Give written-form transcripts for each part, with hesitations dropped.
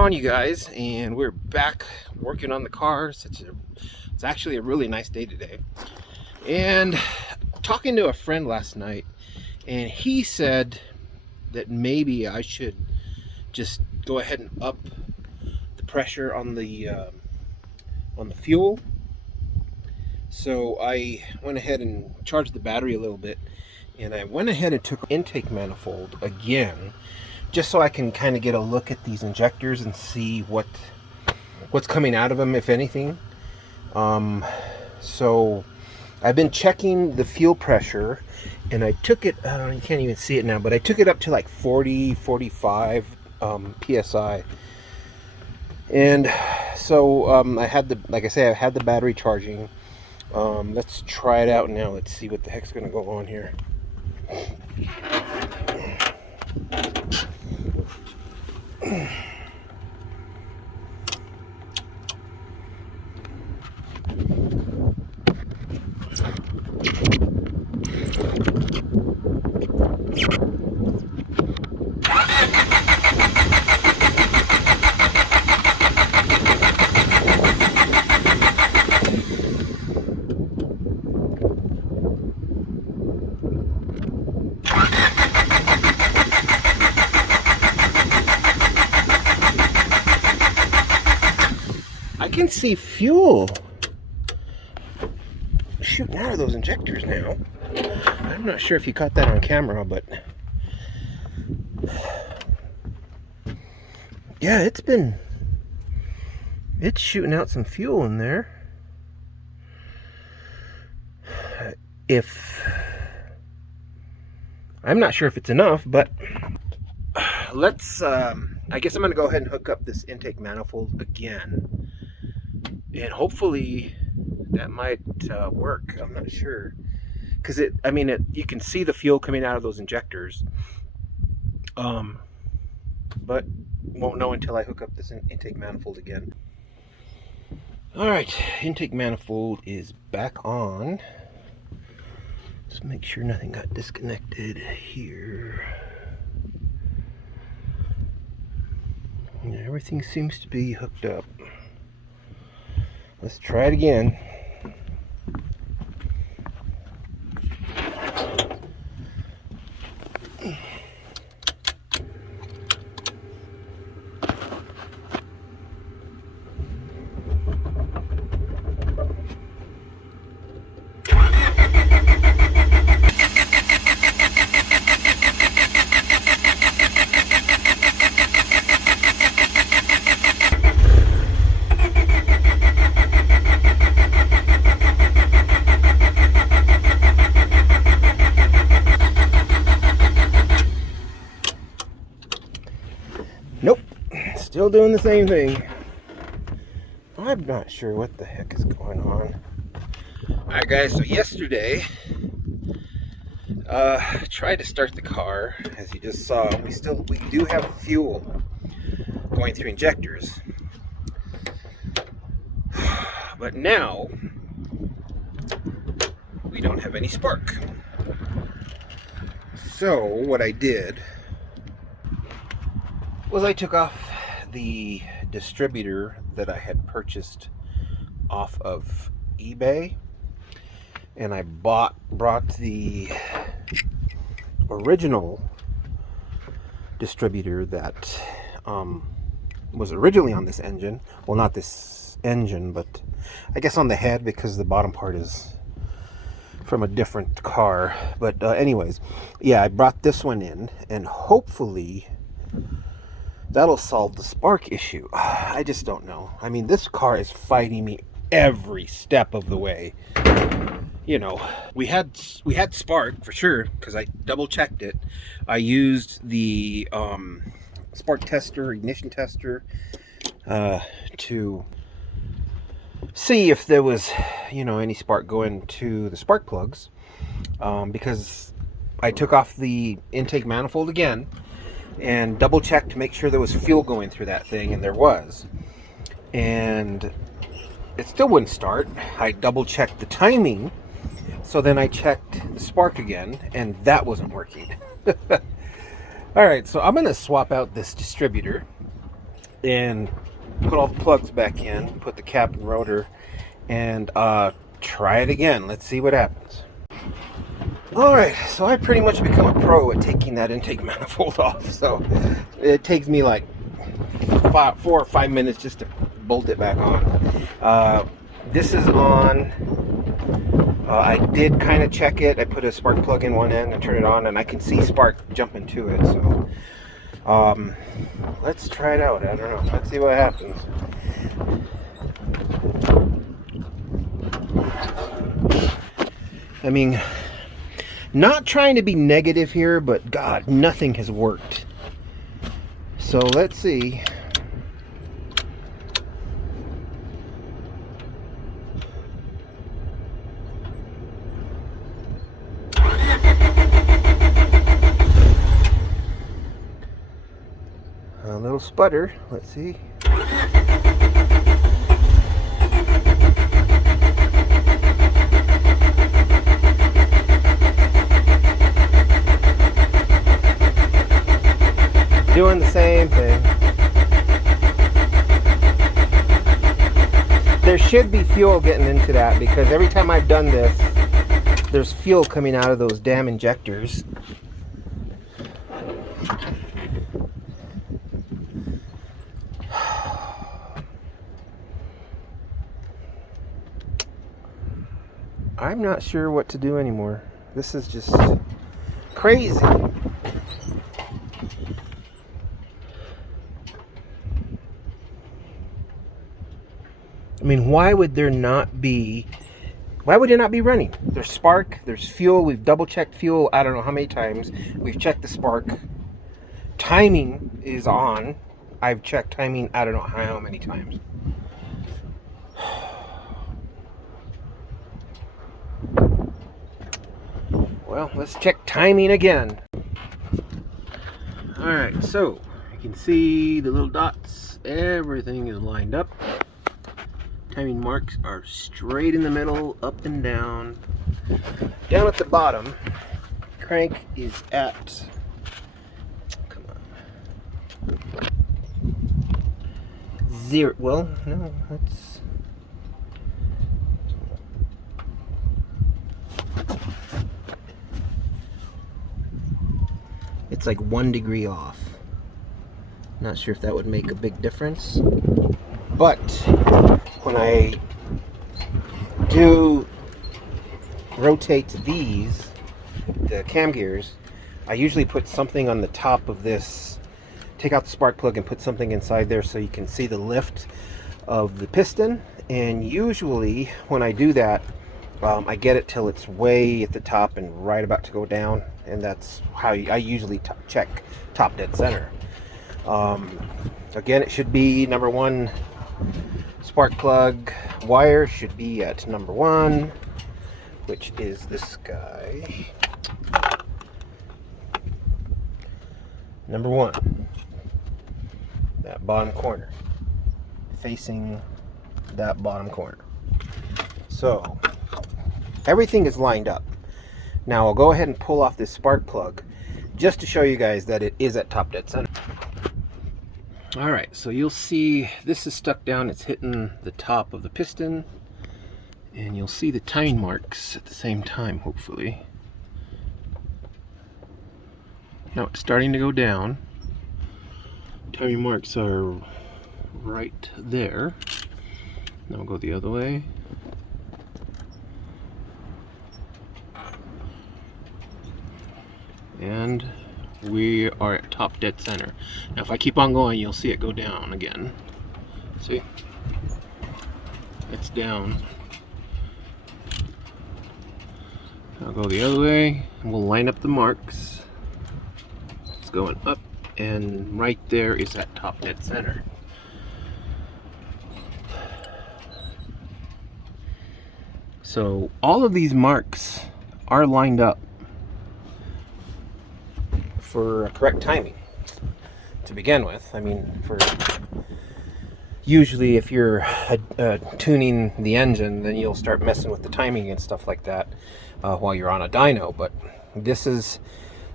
on, you guys? And we're back working on the car. It's actually a really nice day today. And talking to a friend last night, and he said that maybe I should just go ahead and up the pressure on the fuel. So I went ahead and charged the battery a little bit, and I went ahead and took intake manifold again, just so I can kind of get a look at these injectors and see what's coming out of them, if anything. So I've been checking the fuel pressure, and I took it, you can't even see it now, but I took it up to like 40, 45 PSI. And so I had like I say, I had the battery charging. Let's try it out now. Let's see what the heck's gonna go on here. I can see fuel shooting out of those injectors now. I'm not sure if you caught that on camera, but yeah, it's shooting out some fuel in there. I'm not sure if it's enough, but let's I guess I'm gonna go ahead and hook up this intake manifold again, and hopefully that might work. I'm not sure, because you can see the fuel coming out of those injectors, but won't know until I hook up this intake manifold again. Alright, intake manifold is back on. Let's make sure nothing got disconnected here. Yeah, everything seems to be hooked up. Let's try it again. Nope, still doing the same thing. I'm not sure what the heck is going on. Alright guys, so yesterday tried to start the car. As you just saw, we do have fuel going through injectors, but now we don't have any spark. So what I did was I took off the distributor that I had purchased off of eBay, and I brought the original distributor that was originally on this engine. Well, not this engine, but I guess on the head, because the bottom part is from a different car. But anyways, yeah, I brought this one in, and hopefully that'll solve the spark issue. I just don't know. I mean, this car is fighting me every step of the way. You know, we had spark for sure, because I double checked it. I used the spark tester, ignition tester, to see if there was, any spark going to the spark plugs, because I took off the intake manifold again and double checked to make sure there was fuel going through that thing, and there was, and it still wouldn't start. I double checked the timing, so then I checked the spark again, and that wasn't working. Alright, so I'm going to swap out this distributor and put all the plugs back in, put the cap and rotor, and try it again. Let's see what happens. Alright, so I pretty much become a pro at taking that intake manifold off. So it takes me like 4 or 5 minutes just to bolt it back on. This is on. I did kind of check it. I put a spark plug in one end and turn it on, and I can see spark jumping to it. So let's try it out. I don't know. Let's see what happens. I mean, not trying to be negative here, but God, nothing has worked. So let's see. A little sputter. Let's see. Doing the same thing. There should be fuel getting into that, because every time I've done this, there's fuel coming out of those damn injectors. I'm not sure what to do anymore. This is just crazy. I mean, why would it not be running? There's spark, there's fuel. We've double checked fuel I don't know how many times. We've checked the spark. Timing is on. I've checked timing I don't know how many times. Well, let's check timing again. Alright, so you can see the little dots. Everything is lined up. Timing marks are straight in the middle, up and down. Down at the bottom, crank is at, come on, 0. Well, no, that's, it's like 1 degree off. Not sure if that would make a big difference, but when I do rotate these, the cam gears, I usually put something on the top of this, take out the spark plug and put something inside there so you can see the lift of the piston. And usually when I do that, I get it till it's way at the top and right about to go down, and that's how I usually check top dead center. Again, it should be number 1. Spark plug wire should be at number 1, which is this guy. Number 1. That bottom corner. Facing that bottom corner. So, everything is lined up. Now I'll go ahead and pull off this spark plug just to show you guys that it is at top dead center. Alright, so you'll see this is stuck down, it's hitting the top of the piston, and you'll see the timing marks at the same time, hopefully. Now it's starting to go down. Timing marks are right there. Now we'll go the other way. And we are at top dead center. Now if I keep on going, you'll see it go down again. See? It's down. I'll go the other way and we'll line up the marks. It's going up, and right there is at top dead center. So all of these marks are lined up for correct timing to begin with. I mean, for usually if you're tuning the engine, then you'll start messing with the timing and stuff like that while you're on a dyno, but this is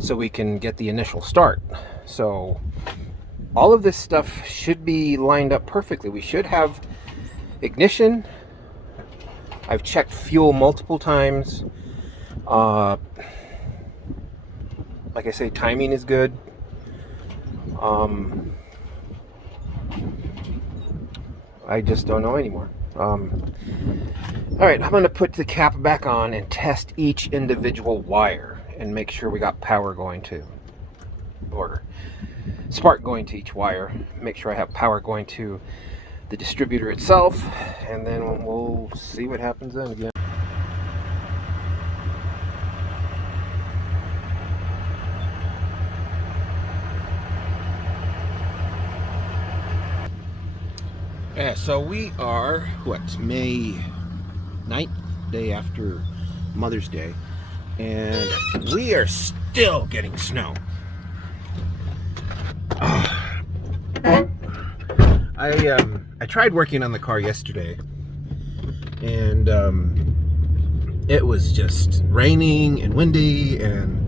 so we can get the initial start. So all of this stuff should be lined up perfectly. We should have ignition. I've checked fuel multiple times. Like I say, timing is good. I just don't know anymore. Alright, I'm going to put the cap back on and test each individual wire and make sure we got power going to, or spark going to each wire. Make sure I have power going to the distributor itself, and then we'll see what happens then again. Yeah, so we are, what, May 9th, day after Mother's Day, and we are still getting snow. I tried working on the car yesterday, and it was just raining and windy, and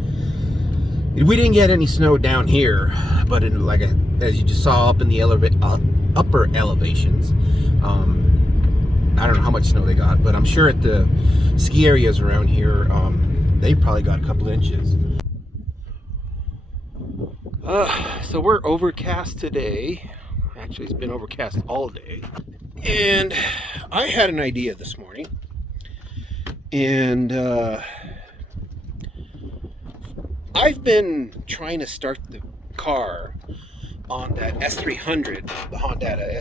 we didn't get any snow down here, but in, like, as you just saw up in the upper elevations, I don't know how much snow they got, but I'm sure at the ski areas around here, they've probably got a couple inches. So we're overcast today. Actually, it's been overcast all day. And I had an idea this morning. And I've been trying to start the car on that S300, the Honda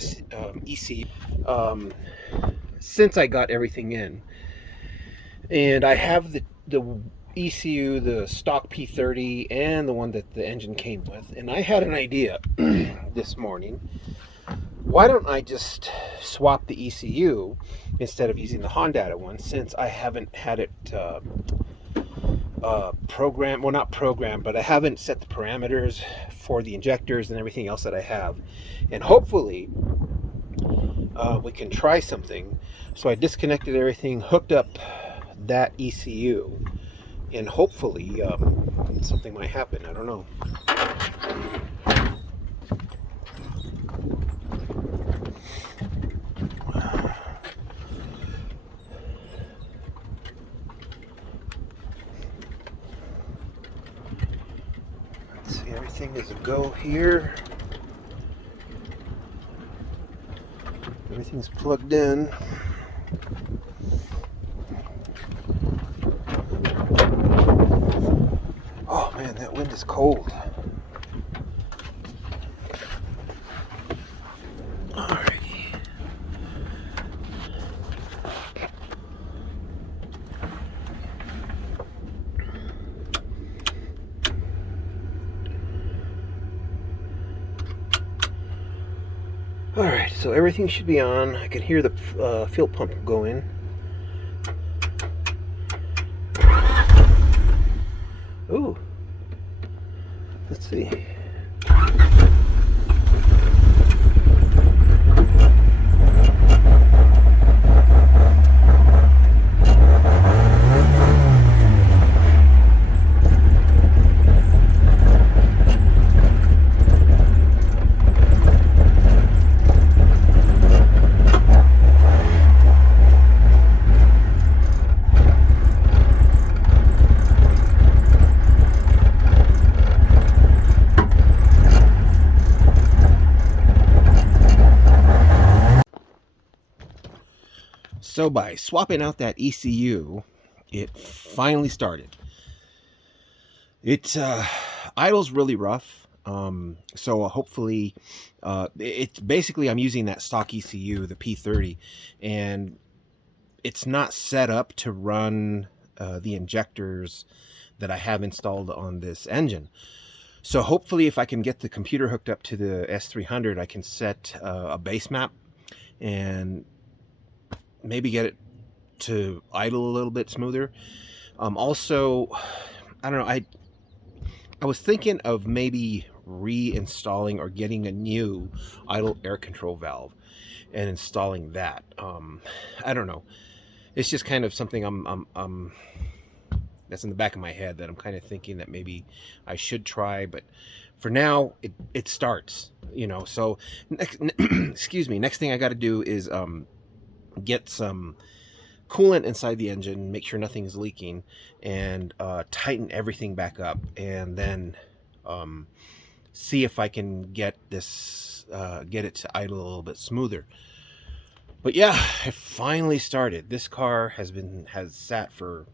ECU, since I got everything in. And I have the ECU, the stock P30, and the one that the engine came with. And I had an idea this morning. Why don't I just swap the ECU instead of using the Honda one, since I haven't had it programmed, well, not programmed, but I haven't set the parameters for the injectors and everything else that I have. And hopefully we can try something. So I disconnected everything, hooked up that ECU, and hopefully something might happen. I don't know. Let's see, everything is a go here. Everything's plugged in. Oh man, that wind is cold. Alrighty. Alright, so everything should be on. I can hear the fuel pump going. Ooh. Let's see. So by swapping out that ECU, it finally started. It idles really rough, so hopefully it's basically, I'm using that stock ECU, the P30, and it's not set up to run the injectors that I have installed on this engine. So hopefully if I can get the computer hooked up to the S300, I can set a base map and maybe get it to idle a little bit smoother. Also, I don't know, I was thinking of maybe reinstalling or getting a new idle air control valve and installing that. I don't know. It's just kind of something I'm that's in the back of my head that I'm kind of thinking that maybe I should try, but for now it starts, you know. So next, excuse me, next thing I got to do is get some coolant inside the engine, make sure nothing's leaking, and tighten everything back up, and then see if I can get this get it to idle a little bit smoother. But yeah, I finally started. This car has sat for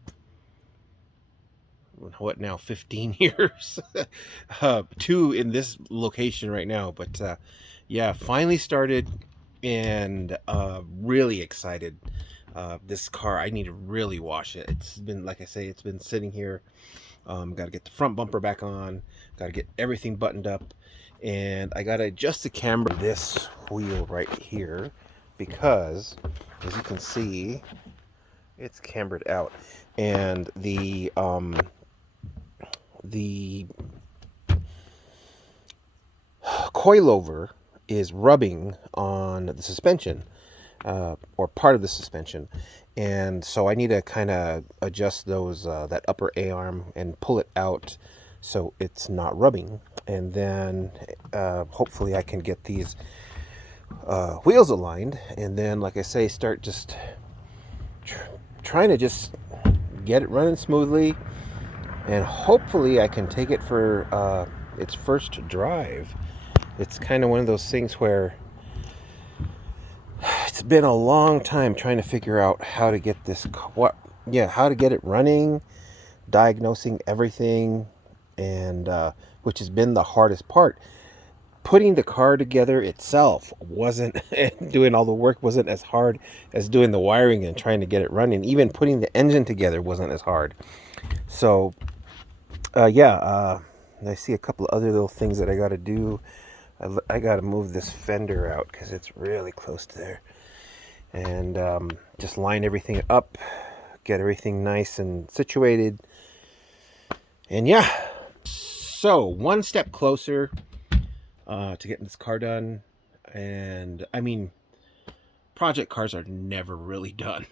what now, 15 years. 2 in this location right now, but yeah, finally started, and really excited. This car, I need to really wash it. It's been, like I say, it's been sitting here. Got to get the front bumper back on, got to get everything buttoned up, and I got to adjust the camber this wheel right here, because as you can see, it's cambered out, and the coilover is rubbing on the suspension, or part of the suspension, and so I need to kind of adjust those that upper A-arm and pull it out so it's not rubbing, and then hopefully I can get these wheels aligned, and then, like I say, start just trying to just get it running smoothly, and hopefully I can take it for its first drive. It's kind of one of those things where it's been a long time trying to figure out how to get this, how to get it running, diagnosing everything, and which has been the hardest part. Putting the car together itself wasn't, doing all the work wasn't as hard as doing the wiring and trying to get it running. Even putting the engine together wasn't as hard. So yeah, I see a couple of other little things that I got to do. I got to move this fender out because it's really close to there, and just line everything up, get everything nice and situated, and yeah, so one step closer to getting this car done. And I mean, project cars are never really done.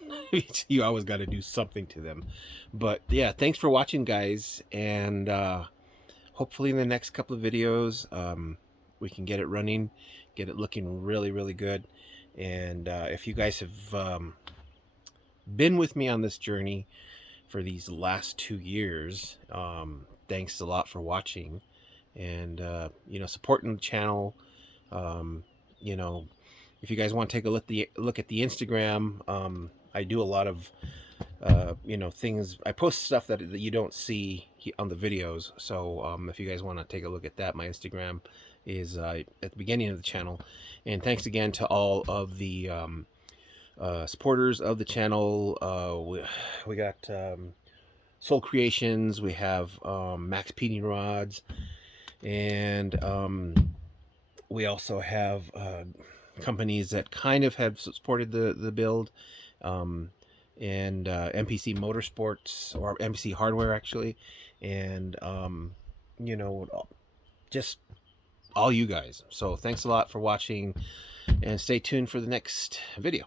You always got to do something to them. But yeah, thanks for watching, guys, and hopefully in the next couple of videos we can get it running, get it looking really, really good. And if you guys have been with me on this journey for these last 2 years, thanks a lot for watching, and you know, supporting the channel. You know, if you guys want to take a look at the Instagram, I do a lot of you know, things. I post stuff that you don't see on the videos. So if you guys want to take a look at that, my Instagram is at the beginning of the channel. And thanks again to all of the supporters of the channel. We got Sol Kreations, we have Max Peating Rods, and we also have companies that kind of have supported the build, and MPC Motorsports, or MPC Hardware actually, and you know, just all you guys. So thanks a lot for watching, and stay tuned for the next video.